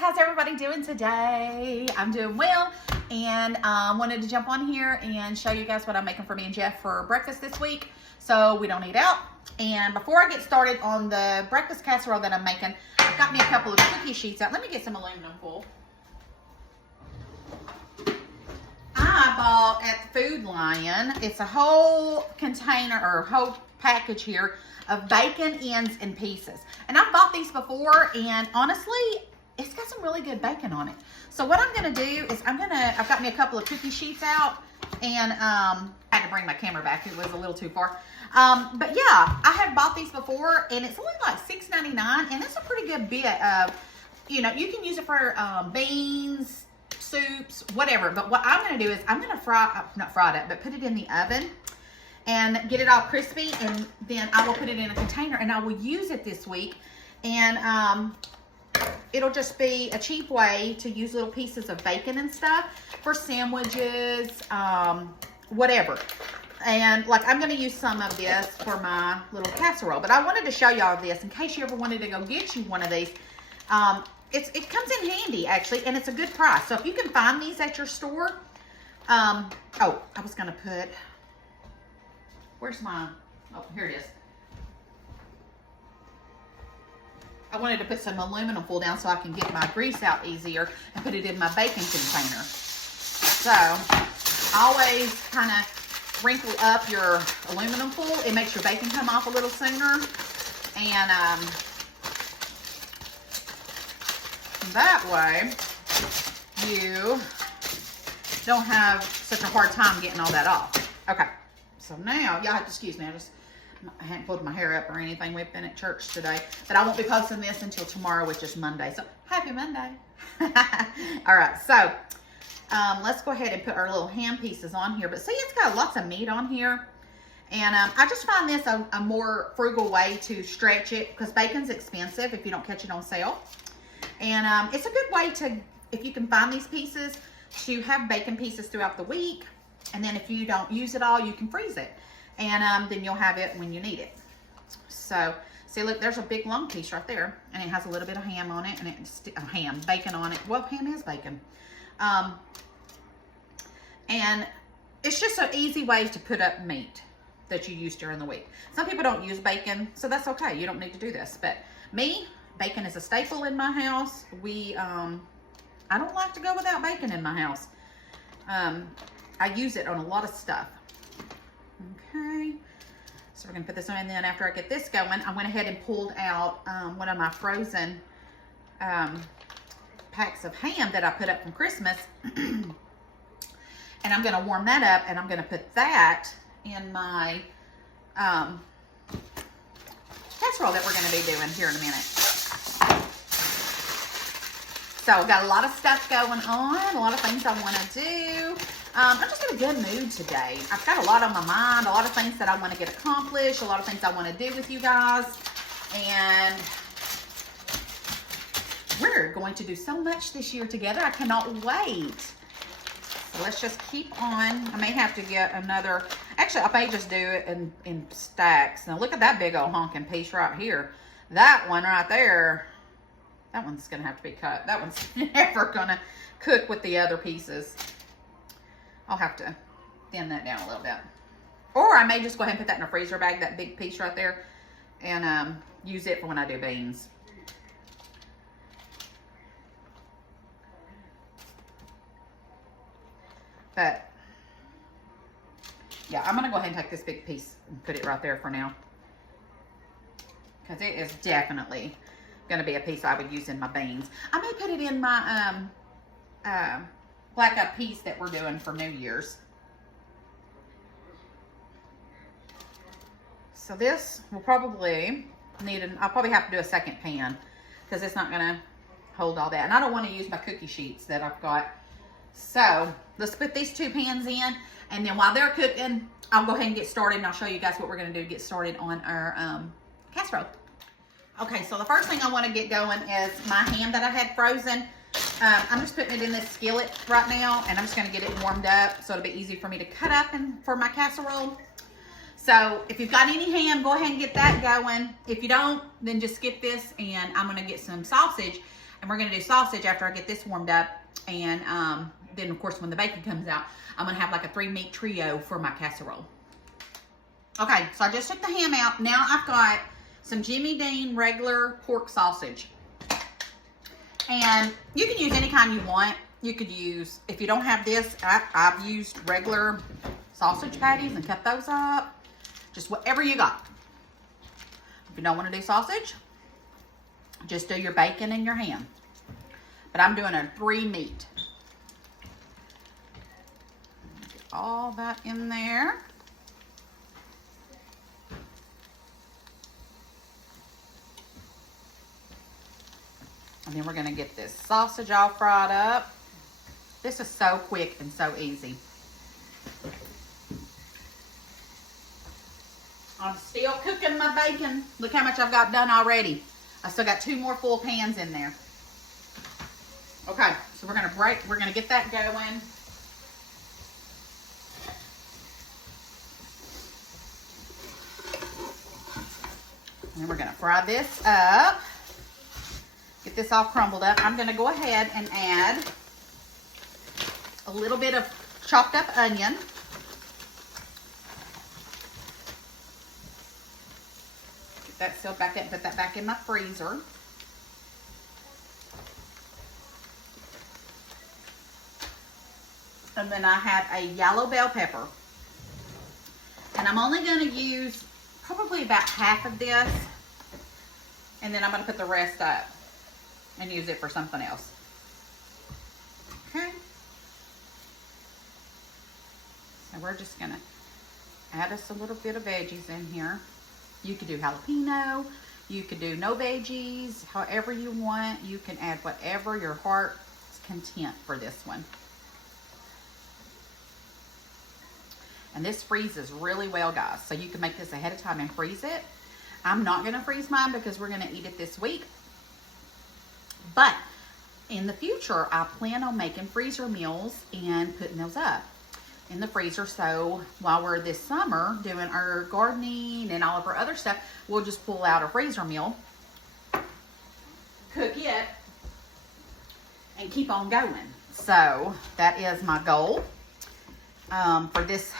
how's everybody doing today? I'm doing well, and wanted to jump on here and show you guys what I'm making for me and Jeff for breakfast this week, so we don't eat out. And before I get started on the breakfast casserole that I'm making, I've got me a couple of cookie sheets out. Let me get some aluminum foil. I bought at the Food Lion, it's a whole container or whole package here of bacon ends and pieces. And I've bought these before, and honestly, it's got some really good bacon on it. So what I'm gonna do is I've got me a couple of cookie sheets out, and I had to bring my camera back, it was a little too far. But yeah, I have bought these before, and it's only like $6.99, and it's a pretty good bit of, you know, you can use it for beans, soups, whatever. But what I'm gonna do is I'm gonna not fry it, but put it in the oven and get it all crispy, and then I will put it in a container and I will use it this week. And it'll just be a cheap way to use little pieces of bacon and stuff for sandwiches, whatever. And like, I'm gonna use some of this for my little casserole, but I wanted to show y'all this in case you ever wanted to go get you one of these. It comes in handy actually, and it's a good price. So if you can find these at your store, oh, I was gonna put, where's my, oh, here it is. I wanted to put some aluminum foil down so I can get my grease out easier and put it in my baking container. So, always kind of wrinkle up your aluminum foil. It makes your bacon come off a little sooner. And that way, you don't have such a hard time getting all that off. Okay. So now, y'all have to excuse me, I hadn't pulled my hair up or anything. We've been at church today. But I won't be posting this until tomorrow, which is Monday. So, happy Monday. All right, so let's go ahead and put our little ham pieces on here. But see, it's got lots of meat on here. And I just find this a more frugal way to stretch it, because bacon's expensive if you don't catch it on sale. And it's a good way to, if you can find these pieces, to have bacon pieces throughout the week. And then if you don't use it all, you can freeze it. And then you'll have it when you need it. So, see, look, there's a big long piece right there. And it has a little bit of ham on it. And it's bacon on it. Well, ham is bacon. And it's just an easy way to put up meat that you use during the week. Some people don't use bacon, so that's okay. You don't need to do this. But me, bacon is a staple in my house. I don't like to go without bacon in my house. I use it on a lot of stuff. Okay, so we're gonna put this on, and then after I get this going, I went ahead and pulled out one of my frozen packs of ham that I put up from Christmas. And I'm gonna warm that up, and I'm gonna put that in my casserole that we're gonna be doing here in a minute. So I've got a lot of stuff going on, a lot of things I want to do. I'm just in a good mood today. I've got a lot on my mind, a lot of things that I want to get accomplished, a lot of things I want to do with you guys. And we're going to do so much this year together. I cannot wait. So let's just keep on. I may have to get another, actually I may just do it in stacks. Now look at that big old honking piece right here. That one right there, that one's gonna have to be cut. That one's never gonna cook with the other pieces. I'll have to thin that down a little bit. Or I may just go ahead and put that in a freezer bag, that big piece right there, and use it for when I do beans. But yeah, I'm gonna go ahead and take this big piece and put it right there for now, because it is definitely gonna be a piece I would use in my beans. I may put it in my black eyed peas that we're doing for New Year's. So this will probably need I'll probably have to do a second pan, because it's not gonna hold all that. And I don't want to use my cookie sheets that I've got. So let's put these two pans in, and then while they're cooking, I'll go ahead and get started, and I'll show you guys what we're gonna do to get started on our casserole. Okay, so the first thing I want to get going is my ham that I had frozen. I'm just putting it in this skillet right now, and I'm just going to get it warmed up so it'll be easy for me to cut up for my casserole. So if you've got any ham, go ahead and get that going. If you don't, then just skip this, and I'm going to get some sausage And we're gonna do sausage after I get this warmed up. And then of course when the bacon comes out, I'm gonna have like a 3-meat trio for my casserole. Okay, so I just took the ham out. Now I've got some Jimmy Dean regular pork sausage. And you can use any kind you want. You could use, if you don't have this, I've used regular sausage patties and cut those up. Just whatever you got. If you don't want to do sausage, just do your bacon and your ham. But I'm doing a 3-meat. Get all that in there. And then we're gonna get this sausage all fried up. This is so quick and so easy. I'm still cooking my bacon. Look how much I've got done already. I still got 2 more full pans in there. Okay, so we're gonna get that going. And then we're gonna fry this up. Get this all crumbled up. I'm gonna go ahead and add a little bit of chopped up onion. Get that sealed back up, put that back in my freezer. And then I have a yellow bell pepper. And I'm only gonna use probably about half of this. And then I'm gonna put the rest up and use it for something else. Okay. So we're just gonna add us a little bit of veggies in here. You could do jalapeno, you could do no veggies, however you want. You can add whatever your heart's content for this one. And this freezes really well, guys. So you can make this ahead of time and freeze it. I'm not gonna freeze mine because we're gonna eat it this week. But in the future, I plan on making freezer meals and putting those up in the freezer. So while we're this summer doing our gardening and all of our other stuff, we'll just pull out a freezer meal, cook it, and keep on going. So that is my goal for this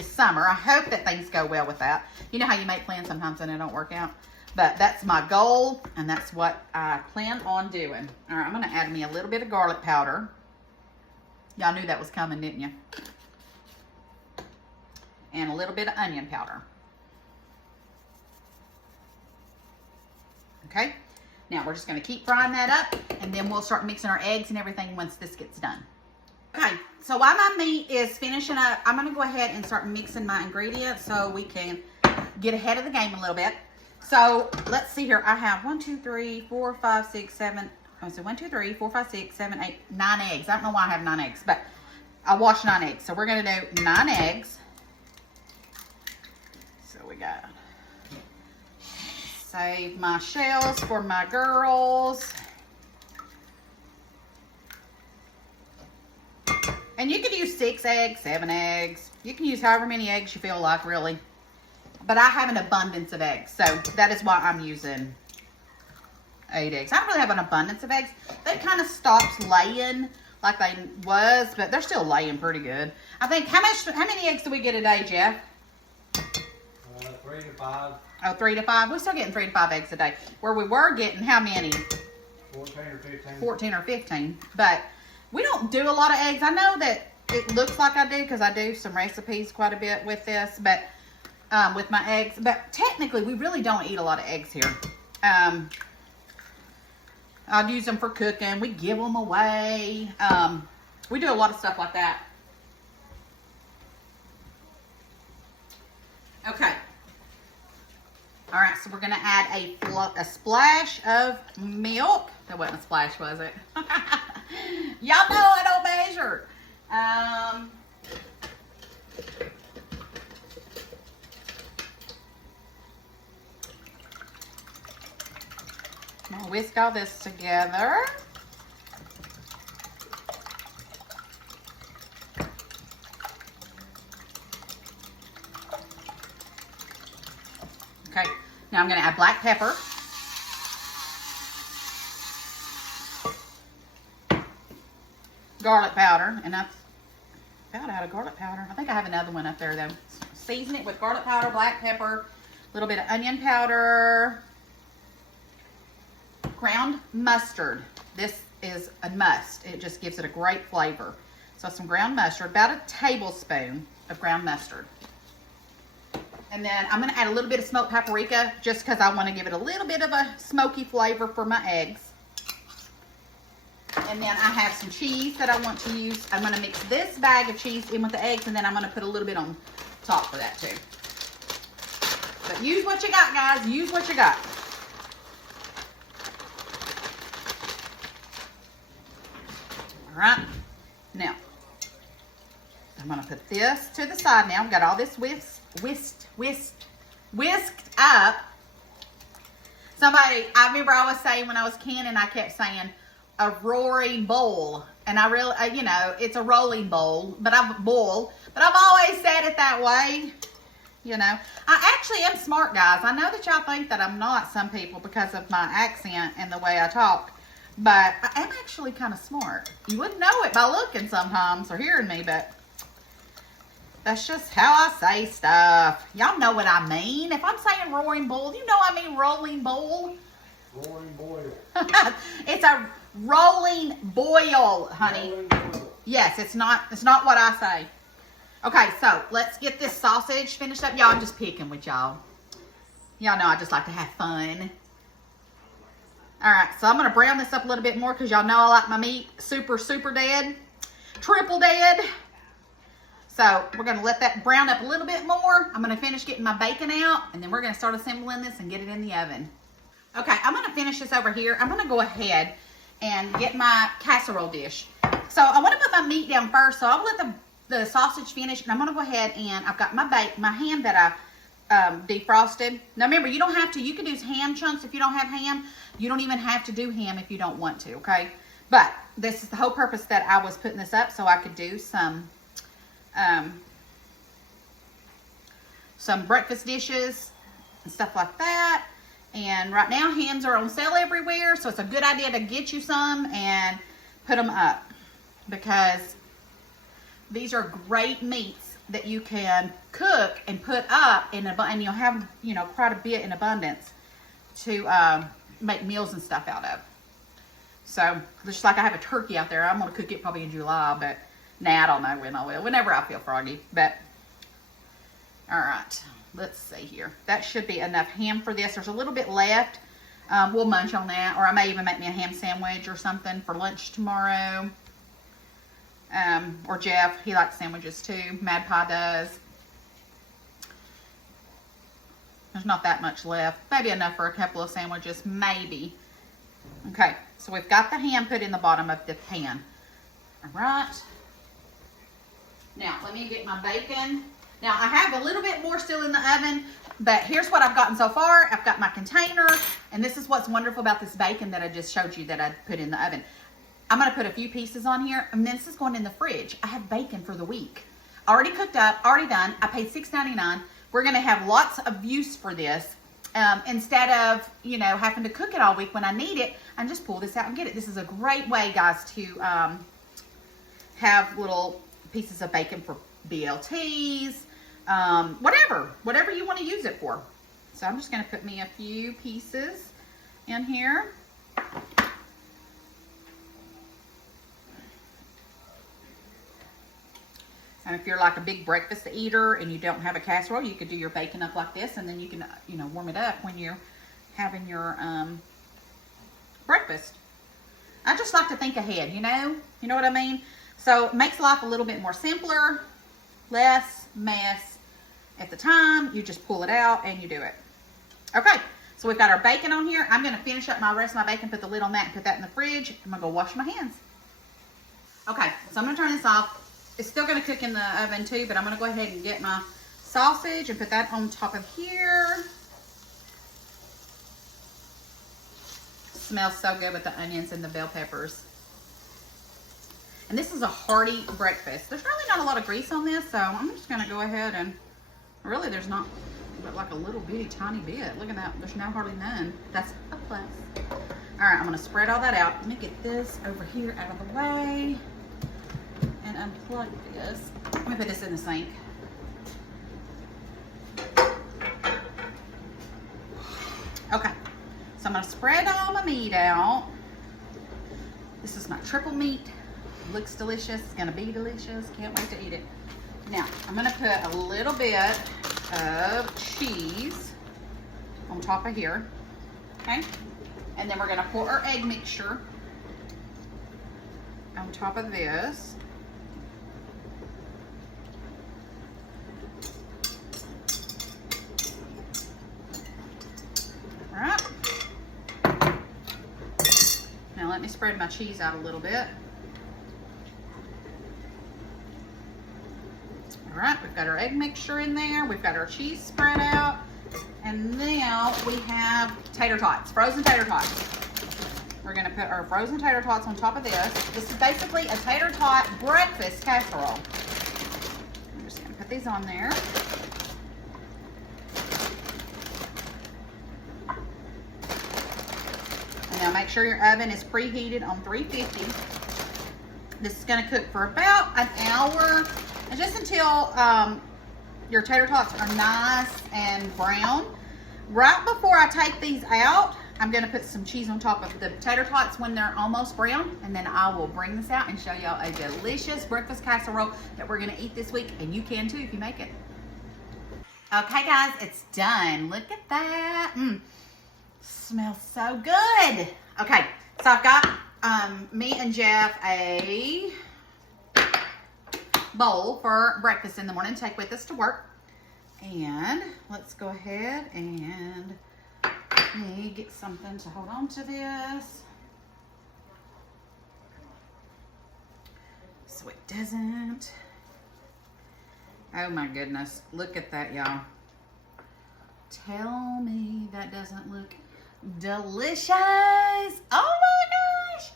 summer. I hope that things go well with that. You know how you make plans sometimes and they don't work out? But that's my goal, and that's what I plan on doing. All right, I'm going to add me a little bit of garlic powder. Y'all knew that was coming, didn't you? And a little bit of onion powder. Okay, now we're just going to keep frying that up, and then we'll start mixing our eggs and everything once this gets done. Okay, so while my meat is finishing up, I'm going to go ahead and start mixing my ingredients so we can get ahead of the game a little bit. So let's see here. I have 1, 2, 3, 4, 5, 6, 7. Oh, so 1, 2, 3, 4, 5, 6, 7, 8, 9 eggs. I don't know why I have 9 eggs, but I washed 9 eggs. So we're going to do 9 eggs. So we got, save my shells for my girls. And you could use 6 eggs, 7 eggs. You can use however many eggs you feel like, really. But I have an abundance of eggs, so that is why I'm using 8 eggs. I don't really have an abundance of eggs. They kind of stopped laying like they was, but they're still laying pretty good. I think, how many eggs do we get a day, Jeff? 3 to 5. Oh, 3 to 5. We're still getting 3 to 5 eggs a day. Where we were getting how many? 14 or 15. 14 or 15. But we don't do a lot of eggs. I know that it looks like I do because I do some recipes quite a bit with this, but with my eggs. But technically, we really don't eat a lot of eggs here. I'll use them for cooking. We give them away. We do a lot of stuff like that. Okay. All right, so we're going to add a splash of milk. That wasn't a splash, was it? Y'all know I don't measure. I'm going to whisk all this together. Okay, now I'm going to add black pepper. garlic powder, and that's about out of garlic powder. I think I have another one up there though. Season it with garlic powder, black pepper, a little bit of onion powder, ground mustard. This is a must. It just gives it a great flavor. So some ground mustard, about a tablespoon of ground mustard. And then I'm going to add a little bit of smoked paprika just because I want to give it a little bit of a smoky flavor for my eggs. And then I have some cheese that I want to use. I'm going to mix this bag of cheese in with the eggs, and then I'm going to put a little bit on top for that too. But use what you got, guys. Use what you got. All right. Now, I'm going to put this to the side now. I've got all this whisked up. Somebody, I remember I was saying when I was canning, I kept saying a roaring bowl. And I really, you know, it's a rolling bowl, but I've always said it that way. You know, I actually am smart, guys. I know that y'all think that I'm not, some people, because of my accent and the way I talk. But I am actually kind of smart. You wouldn't know it by looking sometimes or hearing me, but that's just how I say stuff. Y'all know what I mean. If I'm saying roaring bowl, you know I mean rolling bowl. Rolling boil. It's a rolling boil, honey. Rolling boil. Yes, it's not what I say. Okay, so let's get this sausage finished up. Y'all, I'm just picking with y'all. Y'all know I just like to have fun. All right, so I'm going to brown this up a little bit more because y'all know I like my meat super, super dead. Triple dead. So we're going to let that brown up a little bit more. I'm going to finish getting my bacon out, and then we're going to start assembling this and get it in the oven. Okay, I'm going to finish this over here. I'm going to go ahead and get my casserole dish. So I want to put my meat down first, so I'll let the sausage finish, and I'm going to go ahead and I've got my ham that I defrosted. Now remember, you don't have to, you can do ham chunks if you don't have ham. You don't even have to do ham if you don't want to, okay? But this is the whole purpose that I was putting this up, so I could do some breakfast dishes and stuff like that. And right now hams are on sale everywhere, so it's a good idea to get you some and put them up, because these are great meats that you can cook and put up and you'll have, you know, quite a bit in abundance to make meals and stuff out of. So just like I have a turkey out there, I'm going to cook it probably in July, but I don't know when I will, whenever I feel froggy. But all right, let's see here. That should be enough ham for this. There's a little bit left. We'll munch on that, or I may even make me a ham sandwich or something for lunch tomorrow. Or Jeff, he likes sandwiches too. Mad Pie does. There's not that much left. Maybe enough for a couple of sandwiches, maybe. Okay, so we've got the ham put in the bottom of the pan. All right. Now, let me get my bacon. Now, I have a little bit more still in the oven, but here's what I've gotten so far. I've got my container, and this is what's wonderful about this bacon that I just showed you that I put in the oven. I'm going to put a few pieces on here, and this is going in the fridge. I have bacon for the week. Already cooked up, already done. I paid $6.99. We're going to have lots of use for this. Instead of, you know, having to cook it all week when I need it, I just pull this out and get it. This is a great way, guys, to have little pieces of bacon for BLTs, whatever you want to use it for. So I'm just going to put me a few pieces in here. And if you're like a big breakfast eater and you don't have a casserole, you could do your bacon up like this, and then you can, you know, warm it up when you're having your breakfast. I just like to think ahead, you know what I mean? So it makes life a little bit more simpler, less mess. At the time, you just pull it out and you do it. Okay, so we've got our bacon on here. I'm going to finish up my rest of my bacon, put the lid on that, and put that in the fridge. I'm going to go wash my hands. Okay, so I'm going to turn this off. It's still going to cook in the oven too, but I'm going to go ahead and get my sausage and put that on top of here. Smells so good with the onions and the bell peppers. And this is a hearty breakfast. There's really not a lot of grease on this, so I'm just going to go ahead and really there's not but like a little bitty tiny bit. Look at that. There's now hardly none. That's a plus. All right, I'm going to spread all that out. Let me get this over here out of the way. unplug this. Let me put this in the sink. Okay, so I'm gonna spread all my meat out. This is my triple meat. Looks delicious, it's gonna be delicious. Can't wait to eat it. Now, I'm gonna put a little bit of cheese on top of here, okay? And then we're gonna pour our egg mixture on top of this. All right. Now let me spread my cheese out a little bit. All right, we've got our egg mixture in there. We've got our cheese spread out. And now we have tater tots, frozen tater tots. We're gonna put our frozen tater tots on top of this. This is basically a tater tot breakfast casserole. I'm just gonna put these on there. And now make sure your oven is preheated on 350. This is gonna cook for about an hour, and just until your tater tots are nice and brown. Right before I take these out, I'm gonna put some cheese on top of the tater tots when they're almost brown, and then I will bring this out and show y'all a delicious breakfast casserole that we're gonna eat this week, and you can too if you make it. Okay guys, it's done. Look at that. Smells so good. Okay, so I've got me and Jeff a bowl for breakfast in the morning to take with us to work. And let's go ahead and let me get something to hold on to this so it doesn't. Oh my goodness, look at that, y'all. Tell me that doesn't look delicious. Oh my gosh.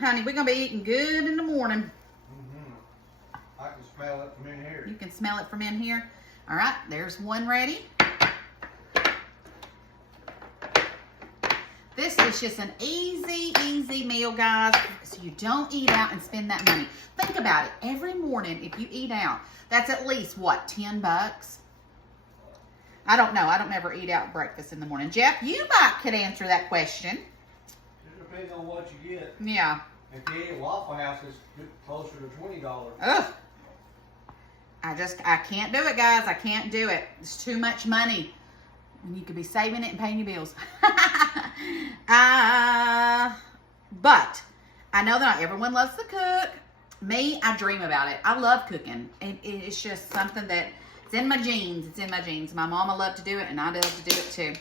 Honey, we're gonna be eating good in the morning. I can smell it from in here. You can smell it from in here. All right, there's one ready. This is just an easy meal, guys, so you don't eat out and spend that money. Think about it. Every morning, if you eat out, that's at least, what, 10 bucks? I don't know. I don't ever eat out breakfast in the morning. Jeff, you could answer that question. It depends on what you get. Yeah. If you eat at Waffle House, it's closer to $20. Ugh. I can't do it, guys. I can't do it. It's too much money. And you could be saving it and paying your bills. But I know that not everyone loves to cook. Me, I dream about it. I love cooking. It's just something that it's in my genes. It's in my genes. My mama loved to do it, and I love to do it too.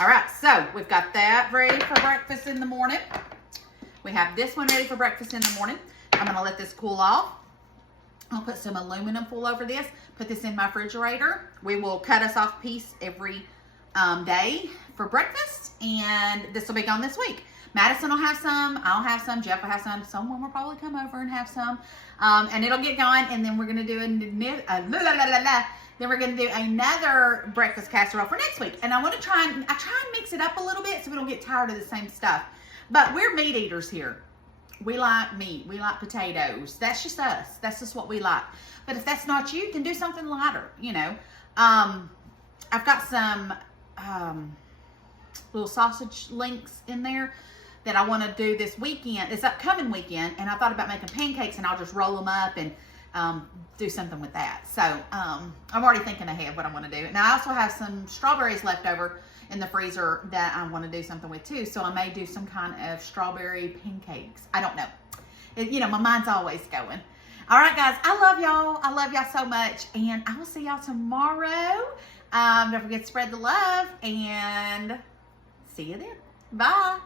All right, so we've got that ready for breakfast in the morning. We have this one ready for breakfast in the morning. I'm going to let this cool off. I'll put some aluminum foil over this, put this in my refrigerator. We will cut us off a piece every day for breakfast, and this will be gone this week. Madison will have some, I'll have some, Jeff will have some, someone will probably come over and have some, and it'll get going, and then we're going to do another breakfast casserole for next week. And I want to try and mix it up a little bit so we don't get tired of the same stuff. But we're meat eaters here. We like meat. We like potatoes. That's just us. That's just what we like. But if that's not you, you can do something lighter, you know. I've got some little sausage links in there that I want to do this weekend, this upcoming weekend, and I thought about making pancakes, and I'll just roll them up and do something with that. So I'm already thinking ahead what I want to do. And I also have some strawberries left over in the freezer that I want to do something with too. So I may do some kind of strawberry pancakes. I don't know. You know, my mind's always going. All right, guys, I love y'all. I love y'all so much, and I will see y'all tomorrow. Don't forget to spread the love, and see you then. Bye.